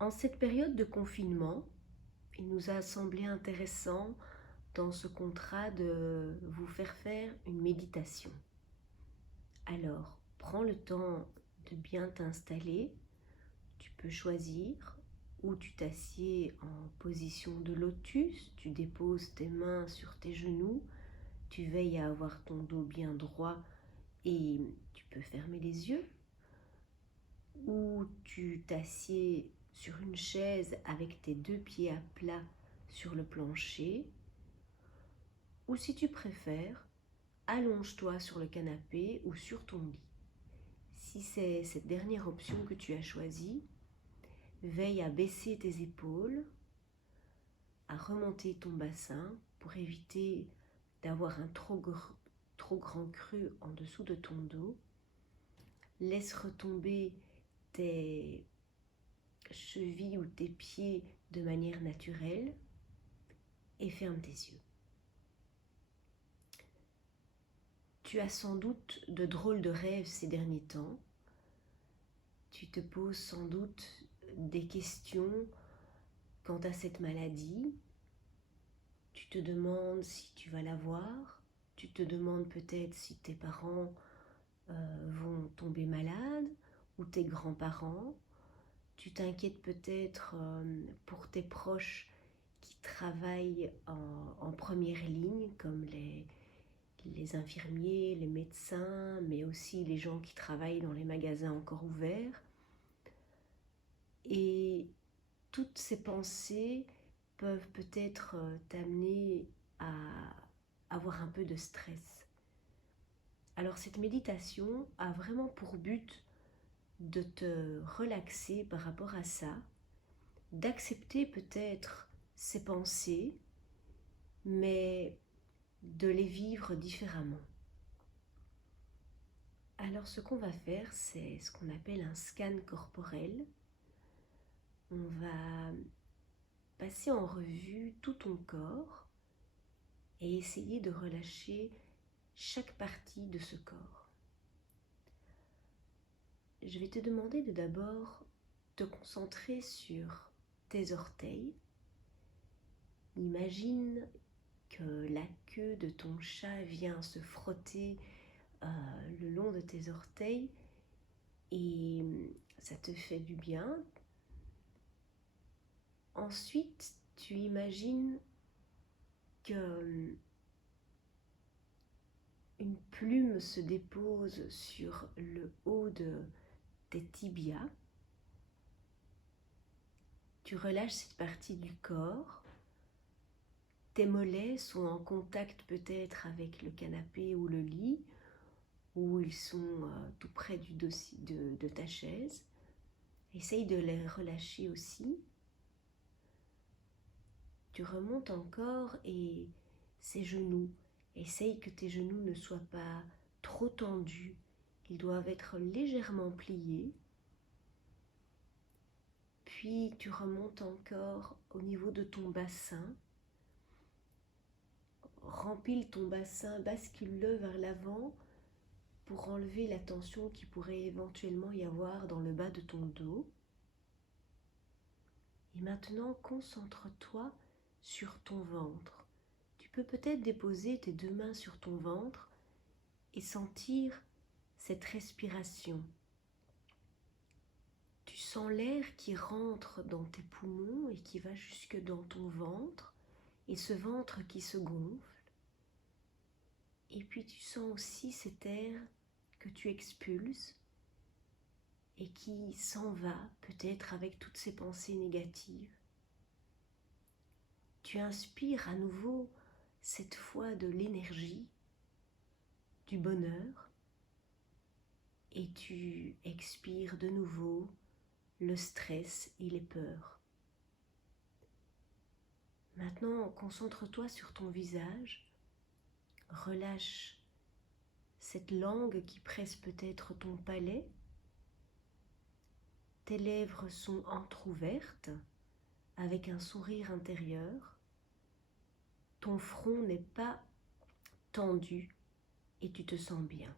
En cette période de confinement, il nous a semblé intéressant dans ce contrat de vous faire une méditation. Alors, prends le temps de bien t'installer. Tu peux choisir où tu t'assieds en position de lotus. Tu déposes tes mains sur tes genoux. Tu veilles à avoir ton dos bien droit et tu peux fermer les yeux. Ou tu t'assieds sur une chaise avec tes deux pieds à plat sur le plancher, ou si tu préfères, allonge-toi sur le canapé ou sur ton lit. Si c'est cette dernière option que tu as choisie, veille à baisser tes épaules, à remonter ton bassin pour éviter d'avoir un trop grand creux en dessous de ton dos. Laisse retomber tes chevilles ou tes pieds de manière naturelle et ferme tes yeux. Tu as sans doute de drôles de rêves ces derniers temps. Tu te poses sans doute des questions quant à cette maladie. Tu te demandes si tu vas la voir. Tu te demandes peut-être si tes parents vont tomber malades ou tes grands-parents. Tu t'inquiètes peut-être pour tes proches qui travaillent en première ligne, comme les infirmiers, les médecins, mais aussi les gens qui travaillent dans les magasins encore ouverts. Et toutes ces pensées peuvent peut-être t'amener à avoir un peu de stress. Alors cette méditation a vraiment pour but de te relaxer par rapport à ça, d'accepter peut-être ces pensées, mais de les vivre différemment. Alors ce qu'on va faire, c'est ce qu'on appelle un scan corporel. On va passer en revue tout ton corps et essayer de relâcher chaque partie de ce corps. Je vais te demander de d'abord te concentrer sur tes orteils. Imagine que la queue de ton chat vient se frotter le long de tes orteils et ça te fait du bien. Ensuite, tu imagines que une plume se dépose sur le haut de tes tibias. Tu relâches cette partie du corps. Tes mollets sont en contact peut-être avec le canapé ou le lit, ou ils sont tout près du dossier de ta chaise. Essaye de les relâcher aussi. Tu remontes encore et ces genoux. Essaye que tes genoux ne soient pas trop tendus. Ils doivent être légèrement pliés. Puis tu remontes encore au niveau de ton bassin. Remplis ton bassin, bascule-le vers l'avant pour enlever la tension qui pourrait éventuellement y avoir dans le bas de ton dos. Et maintenant, concentre-toi sur ton ventre. Tu peux peut-être déposer tes deux mains sur ton ventre et sentir cette respiration. Tu sens l'air qui rentre dans tes poumons et qui va jusque dans ton ventre, et ce ventre qui se gonfle. Et puis tu sens aussi cet air que tu expulses et qui s'en va peut-être avec toutes ces pensées négatives. Tu inspires à nouveau cette fois de l'énergie, du bonheur, et tu expires de nouveau le stress et les peurs. Maintenant, concentre-toi sur ton visage, relâche cette langue qui presse peut-être ton palais. Tes lèvres sont entr'ouvertes avec un sourire intérieur. Ton front n'est pas tendu et tu te sens bien.